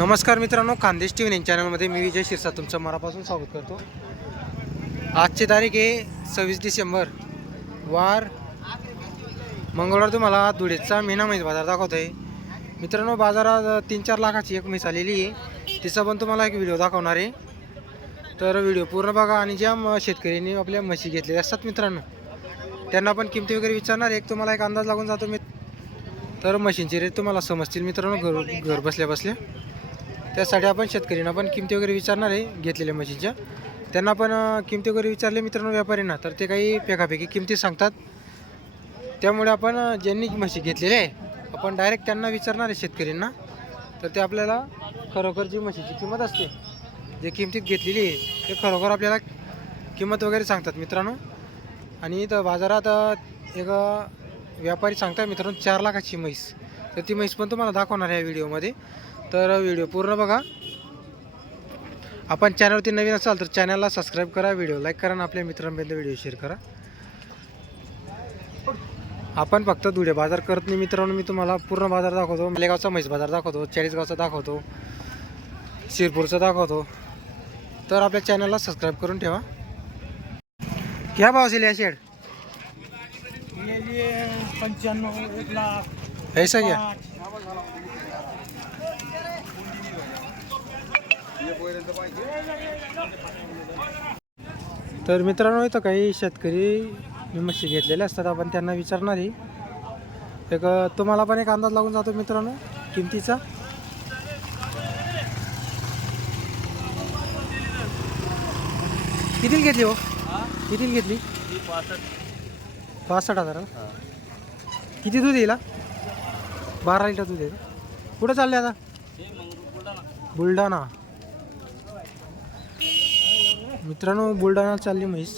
नमस्कार मित्रांनो Khandesh T V चॅनलमध्ये मी विजय शिरसा तुमचं मनापासून स्वागत करतो. आजची तारीख आहे सव्वीस डिसेंबर. वार मंगळवार तुम्हाला धुळेचा मेना म्हैस बाजार दाखवत आहे मित्रांनो बाजारात तीन चार लाखाची एक म्हैस आलेली आहे. तिचा पण तुम्हाला एक व्हिडिओ दाखवणार आहे. तर व्हिडिओ पूर्ण बघा आणि ज्या शेतकऱ्यांनी आपल्या म्हशी घेतलेल्या असतात मित्रांनो त्यांना पण किमती वगैरे विचारणार एक तुम्हाला एक अंदाज लागून जातो मी. तर मशीनचे रेट तुम्हाला समजतील मित्रांनो घर घर बसल्या बसल्या. त्यासाठी आपण शेतकऱ्यांना पण किमती वगैरे विचारणार आहे घेतलेल्या मशीनच्या. त्यांना पण किमती वगैरे विचारले मित्रांनो व्यापाऱ्यांना. तर ते काही पेकापेकी किमती सांगतात. त्यामुळे आपण ज्यांनी म्हशी घेतलेली आहे आपण डायरेक्ट त्यांना विचारणार आहे शेतकऱ्यांना तर ते आपल्याला खरोखर जी म्हशीची किंमत असते जे किमतीत घेतलेली आहे ते खरोखर आपल्याला किंमत वगैरे सांगतात मित्रांनो. आणि इथं बाजारात एक व्यापारी सांगतात मित्रांनो चार लाखाची म्हैस. तर ती म्हैस पण तुम्हाला दाखवणार आहे या व्हिडिओमध्ये. तर व्हिडिओ पूर्ण बघा. आपण चॅनलवरती नवीन असाल तर चॅनलला सबस्क्राईब करा व्हिडिओ लाईक करा आणि आपल्या मित्रांपर्यंत व्हिडिओ शेअर करा. आपण फक्त धुळे बाजार करत नाही मित्रांनो. मी तुम्हाला पूर्ण बाजार दाखवतो. मालेगावचा म्हैस बाजार दाखवतो चाळीसगावचा दाखवतो शिरपूरचा दाखवतो. तर आपल्या चॅनलला सबस्क्राईब करून ठेवा. क्या भाव शेड. ये एक लाख ऐसा क्या तर मित्रांनो इथं काही शेतकरी मच्छी घेतलेले असतात. आपण त्यांना विचारणार. आहे एक तुम्हाला पण एक अंदाज लागून जातो मित्रांनो किमतीचा. किती घेतली हो? किती घेतली? पासष्ट हजार. किती दूध येईल बारा लिटर दूध येईल कुठं चालले आता? बुलढाणा. मित्रांनो बुलढाणा चालली म्हैस.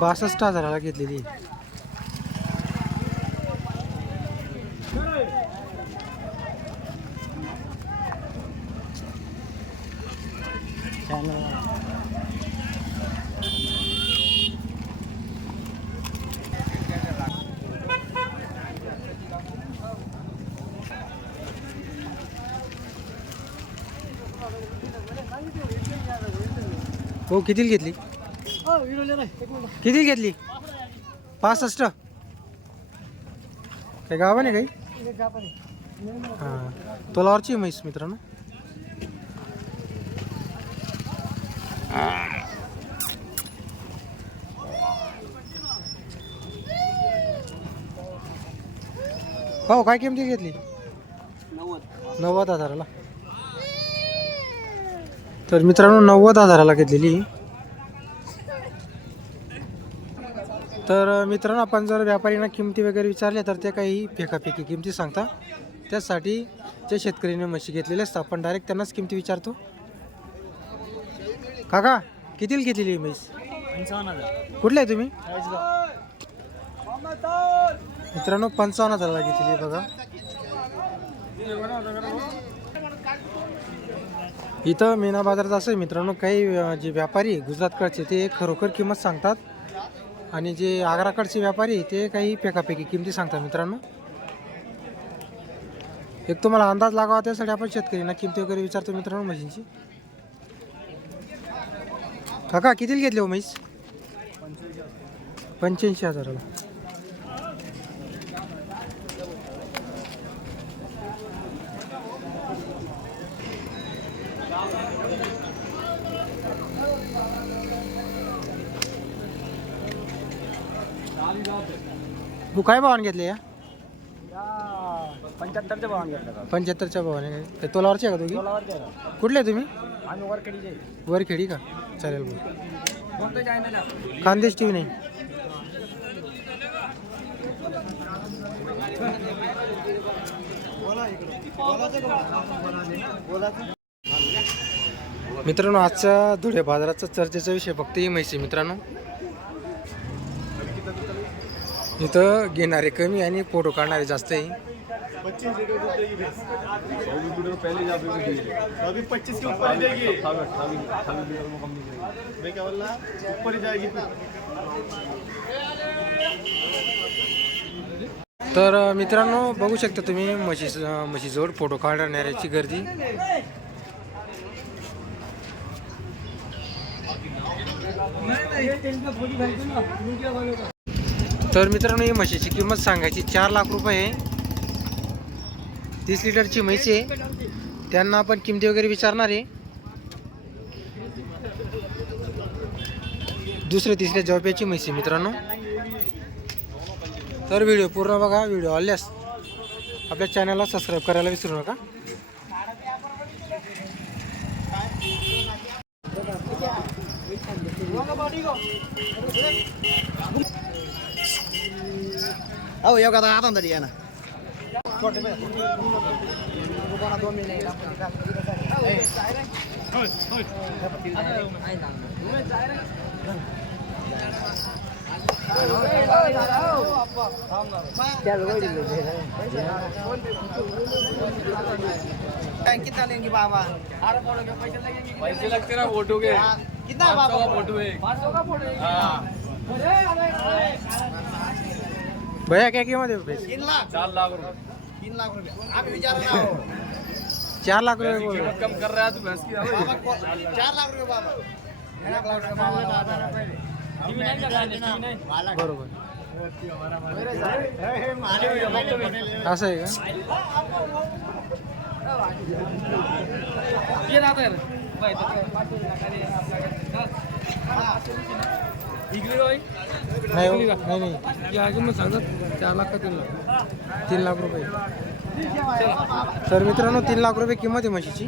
बासष्ट हजाराला घेतलेली. हो कितीला घेतली? किती घेतली? पासष्ट? काय गावाने काही? हां. तोलावरची म्हैस मित्रांनो. हो काय किमती घेतली? नव्वद हजाराला. तर मित्रांनो नव्वद हजाराला घेतलेली. तर मित्रांनो आपण जर व्यापाऱ्यांना किमती वगैरे विचारल्या तर ते काही फेकाफेकी किमती सांगता. त्यासाठी जे शेतकऱ्यांनी म्हशी घेतलेले असतात आपण डायरेक्ट त्यांनाच किमती विचारतो. काका कितीला घेतलेली म्हैस? कुठले आहे तुम्ही? मित्रांनो पंचावन्न हजाराला घेतलेली आहे बघा. इथं मीना बाजारात असं मित्रांनो काही जे व्यापारी गुजरातकडचे ते खरोखर किंमत सांगतात. आणि जे आग्राकडचे व्यापारी ते काही पेकापेकी किमती सांगतात मित्रांनो. एक तुम्हाला अंदाज लागावा त्यासाठी आपण शेतकऱ्यांना किमती वगैरे विचारतो मित्रांनो म्हशींची काका कितीला घेतले हो म्हैस? पंच्याऐंशी हजाराला. काय भावाने घेतले या? पंच्याहत्तरच्या भावाने घेतला का पंच्याहत्तरच्या भावाने ते तोलावरचे आहे का सोलावर द्या कुठले तुम्ही? आम्ही वरखेडी का? चालेल कोणतं आहे? खानदेश टी व्ही नाही. मित्रांनो आजच्या धुळे बाजाराचा चर्चेचा विषय फक्त ही म्हैस आहे मित्रांनो. इथं घेणारे कमी आणि फोटो काढणारे जास्त आहे. अभी पच्चीस के ऊपर ही मैं क्या बोल रहा ऊपर ही जाएगी तर मित्रांनो बघू शकता तुम्ही म्हशी म्हशीजवळ फोटो काढणाऱ्याची गर्दी. तर मित्रांनो ही म्हशीची किंमत सांगायची चार लाख रुपये आहे. तीस लिटरची म्हैस आहे. त्यांना आपण किमती वगैरे विचारणार आहे. दुसऱ्या तिसऱ्या जॉब्याची म्हैस आहे मित्रांनो. तर व्हिडिओ पूर्ण बघा व्हिडिओ आल्यास आपल्या चॅनलला सबस्क्राईब करायला विसरू नका. हो योगा आता आता तरी ना कितना लेंगे बाबा. पैसे लगते ना फोटो के। कितना बाबा? फोटो है। भैया क्या किंमत म्हैस? तीन लाख। चार लाख रुपए। तीन लाख रुपये आम्ही विचारा ना हो. चार लाख की बोल कीमत कम कर रहा है तू भैंस की अबे। बाबा को- चार लाख रुपये बाबा। एक लाख रुपये बाबा बरोबर। असं आहे का नाही हो, नाही नाही. चार लाख का तीन लाख? तीन लाख रुपये. तर मित्रांनो तीन लाख रुपये किंमत आहे म्हशीची.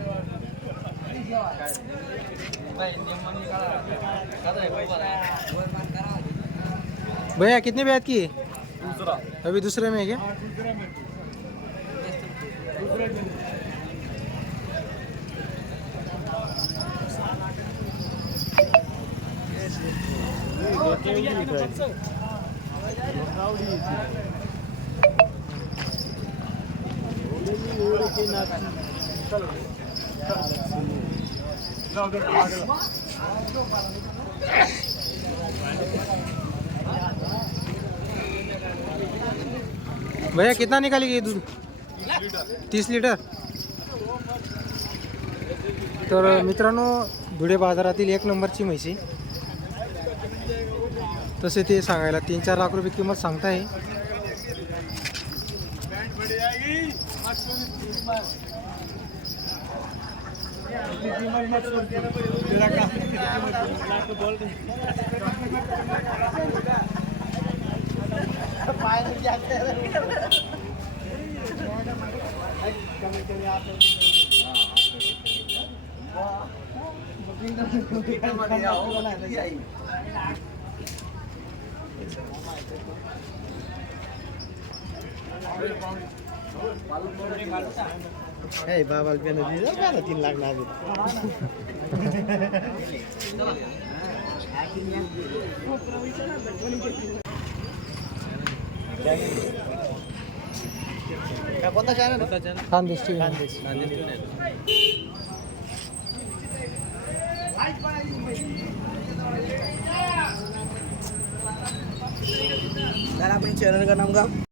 भैया कितने ब्याज की? दूसरा. अभी दूसरे में है क्या? भैया कितना निकालेगी गई दूध? तीस लिटर? तर मित्रांनो धुळे बाजारातील एक नंबरची म्हैशी. तसे ते सांगायला तीन चार लाख रुपये किंमत सांगताय. ए बाबा तीन लाख ना कोणता चॅनल खानदेश टी सर अपने चैनल का नाम का